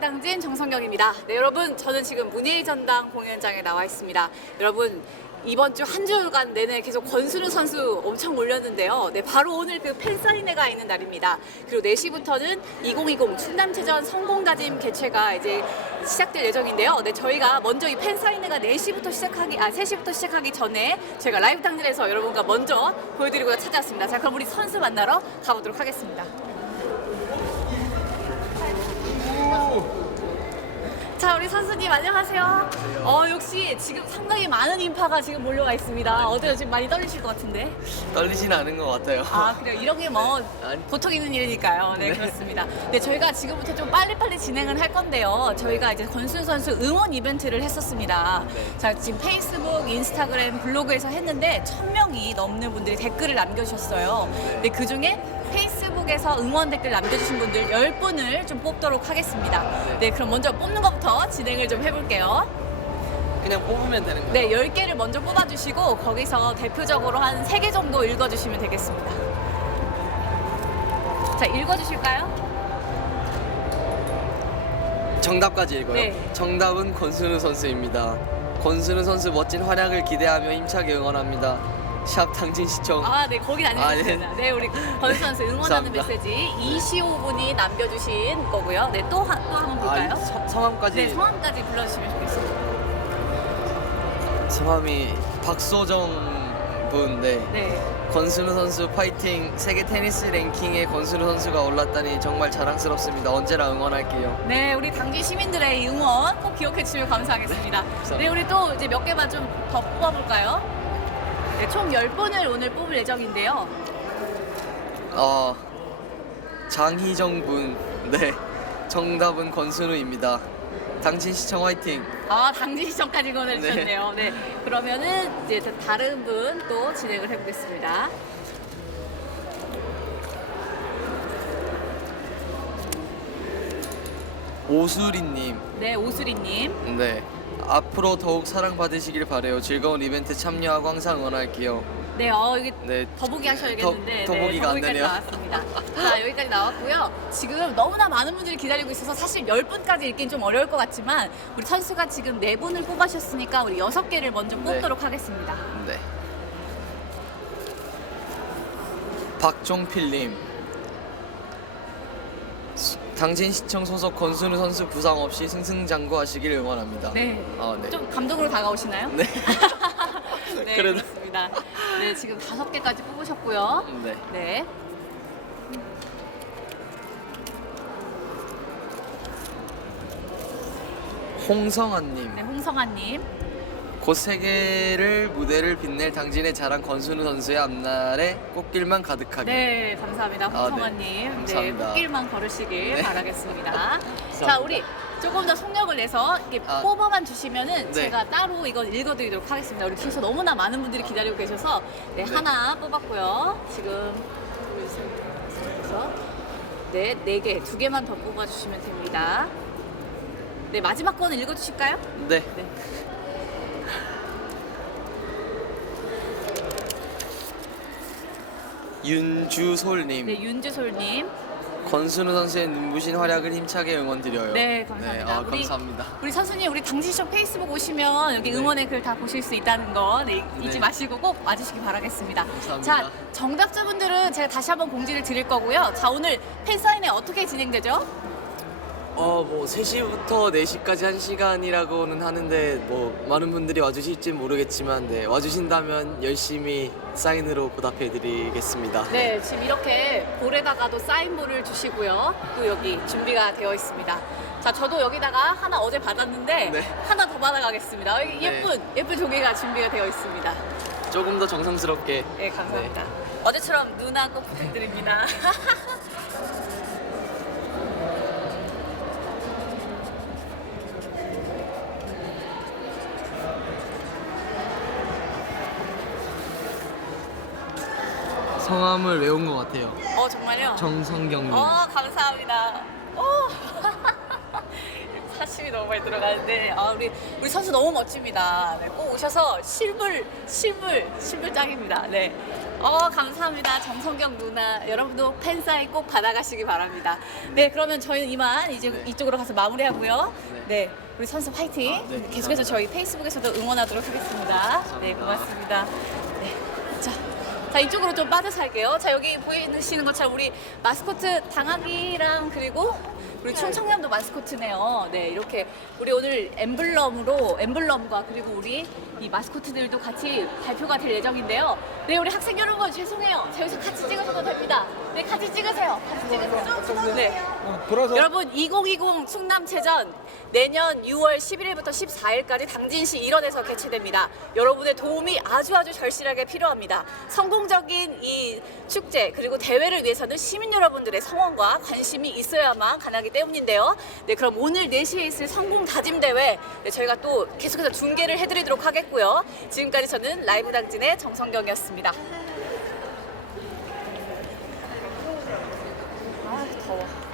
당진 정성경입니다. 네, 여러분, 저는 지금 문예의 전당 공연장에 나와 있습니다. 여러분, 이번 주 한 주간 내내 계속 권순우 선수 엄청 올렸는데요. 네, 바로 오늘 그 팬사인회가 있는 날입니다. 그리고 4시부터는 2020 충남체전 성공다짐 개최가 이제 시작될 예정인데요. 네, 저희가 먼저 이 팬사인회가 4시부터 시작하기, 아, 3시부터 시작하기 전에 저희가 라이브 당진에서 여러분과 먼저 보여드리고 찾아왔습니다. 자, 그럼 우리 선수 만나러 가보도록 하겠습니다. 자 우리 선수님 안녕하세요. 어 역시 지금 상당히 많은 인파가 지금 몰려가 있습니다. 어때요? 지금 많이 떨리실 것 같은데. 떨리진 않은 것 같아요. 아 그래요. 이런 게 뭐 아니. 보통 있는 일이니까요. 네, 네. 그렇습니다. 네 저희가 지금부터 좀 빨리빨리 진행을 할 건데요. 저희가 이제 권순 선수 응원 이벤트를 했었습니다. 네. 자 지금 페이스북, 인스타그램, 블로그에서 했는데 천 명이 넘는 분들이 댓글을 남겨주셨어요. 네, 그 중에 페이스북에서 응원 댓글 남겨주신 분들 10분을 좀 뽑도록 하겠습니다. 네, 그럼 먼저 뽑는 것부터 진행을 좀 해볼게요. 그냥 뽑으면 되는 거예요. 네, 10개를 먼저 뽑아주시고 거기서 대표적으로 한 3개 정도 읽어주시면 되겠습니다. 자, 읽어주실까요? 정답까지 읽어요. 네. 정답은 권순우 선수입니다. 권순우 선수 멋진 활약을 기대하며 힘차게 응원합니다. 샵 당진 시청. 아, 네, 거긴 안 아, 예. 읽었습니다. 네, 우리 권수 선수 응원하는 감사합니다. 메시지 이시호 분이 남겨주신 거고요. 네, 또 한 또 한번 볼까요? 아, 서- 성함까지. 네, 성함까지 불러주시면 좋겠습니다. 성함이 박소정 분. 네. 네. 권순우 선수 파이팅. 세계 테니스 랭킹에 권순우 선수가 올랐다니 정말 자랑스럽습니다. 언제나 응원할게요. 네, 우리 당진 시민들의 이 응원 꼭 기억해 주시면 감사하겠습니다. 감사합니다. 네, 우리 또 이제 몇 개만 좀 더 뽑아볼까요? 네, 총 10분을 오늘 뽑을 예정인데요. 어, 장희정 분. 네. 정답은 권순우입니다. 당진시청 화이팅. 아, 당진 시청까지 보내주셨네요. 네. 그러면은 이제 또 다른 분 또 진행을 해보겠습니다. 오수리님. 네, 오수리님. 네. 앞으로 더욱 사랑받으시길 바래요. 즐거운 이벤트 참여하고 항상 응원할게요. 네, 어, 여기 네. 더보기 하셔야겠는데. 더- 더보기가 안 더보기까지 되네요. 나왔습니다. 자, 여기까지 나왔고요. 지금 너무나 많은 분들이 기다리고 있어서 사실 10분까지 읽긴 좀 어려울 것 같지만 우리 선수가 지금 4분을 뽑으셨으니까 우리 6개를 먼저 네. 뽑도록 하겠습니다. 네. 박종필님. 수- 당진 시청 소속 권순우 선수 부상 없이 승승장구하시길 응원합니다. 네. 아, 네. 좀 감동으로 다가오시나요? 네. 네, 그래도- 그렇습니다. 네, 지금 다섯 개까지 뽑으셨고요. 네. 네. 홍성아님. 네, 홍성아님. 곧 세계를 무대를 빛낼 당진의 자랑 권순우 선수의 앞날에 꽃길만 가득하게. 네, 감사합니다. 아, 네. 홍성아님. 네, 감사합니다. 꽃길만 걸으시길 네. 바라겠습니다. 자, 우리 조금 더 속력을 내서 이렇게 아. 뽑아만 주시면은 네. 제가 따로 이건 읽어드리도록 하겠습니다. 우리 뒤에서 너무나 많은 분들이 기다리고 계셔서 네, 하나 뽑았고요. 지금 네, 네 개, 두 개만 더 뽑아주시면 됩니다. 네, 마지막 거는 읽어주실까요? 네. 네. 윤주솔님. 네, 윤주솔님. 권순우 선수의 눈부신 활약을 힘차게 응원드려요. 네, 감사합니다. 아, 우리- 감사합니다. 우리 선수님 우리 당진쇼 페이스북 오시면 여기 네. 응원의 글 다 보실 수 있다는 거 네, 잊지 네. 마시고 꼭 와주시기 바라겠습니다. 감사합니다. 자 정답자분들은 제가 다시 한번 공지를 드릴 거고요. 자 오늘 팬사인회 어떻게 진행되죠? 어, 뭐 3시부터 4시까지 한 시간이라고는 하는데 뭐 많은 분들이 와주실지 모르겠지만 네, 와주신다면 열심히 사인으로 보답해 드리겠습니다. 네 지금 이렇게 볼에다가도 사인볼을 주시고요. 또 여기 준비가 되어 있습니다. 자 저도 여기다가 하나 어제 받았는데 네. 하나 더 받아가겠습니다. 여기 네. 예쁜 예쁜 종이가 준비가 되어 있습니다. 조금 더 정성스럽게 네 감사합니다. 어제처럼 누나 꼭 부탁드립니다. 성함을 외운 것 같아요. 어 정말요? 정성경님. 어 감사합니다. 오. 사심이 너무 많이 들어가는데 아, 우리 우리 선수 너무 멋집니다. 네, 꼭 오셔서 실물 실물 실물 짱입니다. 네. 어 감사합니다 정성경 누나 여러분도 팬 사인 꼭 받아가시기 바랍니다. 네 그러면 저희는 이만 이제 이쪽으로 가서 마무리하고요. 네 우리 선수 화이팅. 네, 계속해서 저희 페이스북에서도 응원하도록 하겠습니다. 네 고맙습니다. 네. 자, 자 이쪽으로 좀 빠져서 할게요. 자 여기 보이시는 것처럼 우리 마스코트 당하기랑 그리고 우리 충청남도 마스코트네요. 네 이렇게 우리 오늘 엠블럼으로 엠블럼과 그리고 우리 이 마스코트들도 같이 발표가 될 예정인데요. 네 우리 학생 여러분 죄송해요. 자 여기서 같이 찍으셔도 됩니다. 네 같이 찍으세요. 같이 찍으세요. 네. 돌아서 여러분 2020 충남 체전 내년 6월 11일부터 14일까지 당진시 일원에서 개최됩니다. 여러분의 도움이 아주 아주 절실하게 필요합니다. 성공적인 이 축제 그리고 대회를 위해서는 시민 여러분들의 성원과 관심이 있어야만 가능하기 때문인데요. 네 그럼 오늘 4시에 있을 성공 다짐 대회 네, 저희가 또 계속해서 중계를 해드리도록 하겠고요. 지금까지 저는 라이브 당진의 정성경이었습니다. 아 더워.